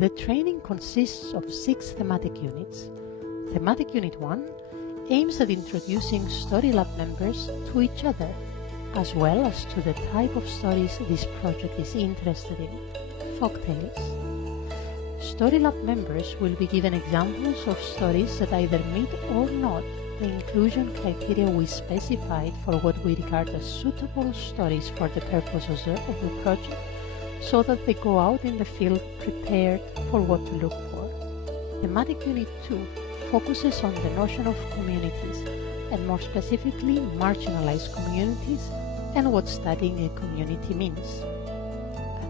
The training consists of 6 thematic units. Thematic Unit 1 aims at introducing StoryLab members to each other, as well as to the type of stories this project is interested in, folktales. StoryLab members will be given examples of stories that either meet or not the inclusion criteria we specified for what we regard as suitable stories for the purposes of the project, so that they go out in the field prepared for what to look for. Thematic Unit 2 focuses on the notion of communities, and more specifically marginalized communities, and what studying a community means.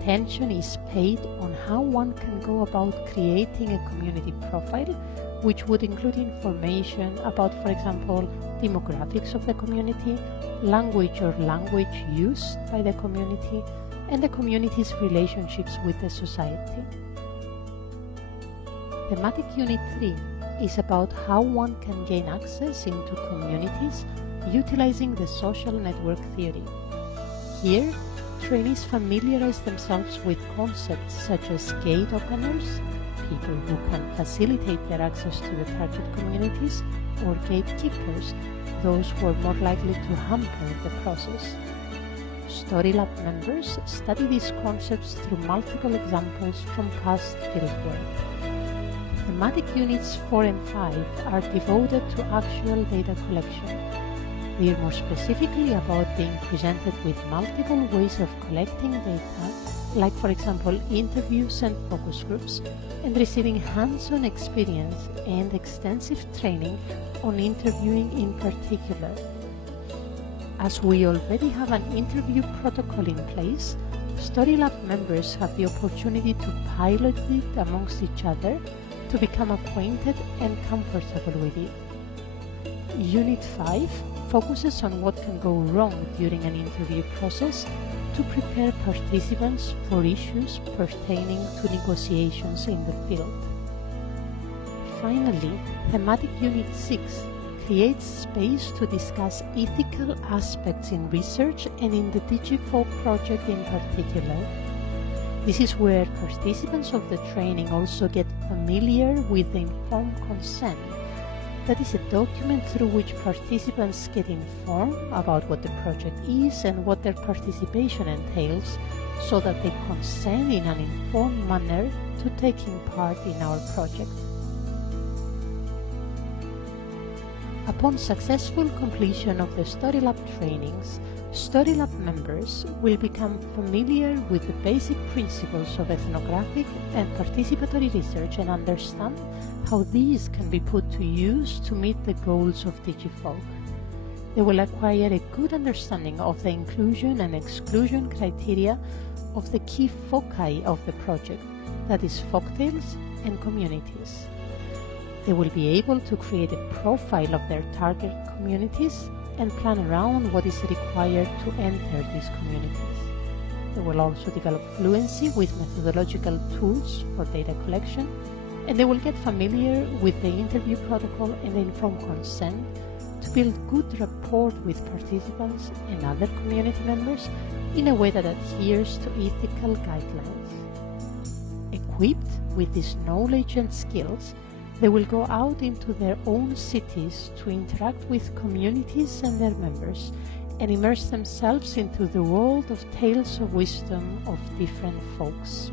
Attention is paid on how one can go about creating a community profile, which would include information about, for example, demographics of the community, language or language used by the community, and the community's relationships with the society. Thematic Unit 3 is about how one can gain access into communities utilizing the social network theory. Here, trainees familiarize themselves with concepts such as gate openers, people who can facilitate their access to the target communities, or gatekeepers, those who are more likely to hamper the process. StoryLab members study these concepts through multiple examples from past fieldwork. Thematic Units 4 and 5 are devoted to actual data collection. They are more specifically about being presented with multiple ways of collecting data, like for example interviews and focus groups, and receiving hands-on experience and extensive training on interviewing in particular. As we already have an interview protocol in place, StoryLab members have the opportunity to pilot it amongst each other to become acquainted and comfortable with it. Unit 5 focuses on what can go wrong during an interview process to prepare participants for issues pertaining to negotiations in the field. Finally, Thematic Unit 6 creates space to discuss ethical aspects in research and in the DigiFolk project in particular. This is where participants of the training also get familiar with the informed consent. That is a document through which participants get informed about what the project is and what their participation entails, so that they consent in an informed manner to taking part in our project. Upon successful completion of the StoryLab trainings, StoryLab members will become familiar with the basic principles of ethnographic and participatory research and understand how these can be put to use to meet the goals of DigiFolk. They will acquire a good understanding of the inclusion and exclusion criteria of the key foci of the project, that is folktales and communities. They will be able to create a profile of their target communities and plan around what is required to enter these communities. They will also develop fluency with methodological tools for data collection, and they will get familiar with the interview protocol and the informed consent to build good rapport with participants and other community members in a way that adheres to ethical guidelines. Equipped with this knowledge and skills, they will go out into their own cities to interact with communities and their members and immerse themselves into the world of tales of wisdom of different folks.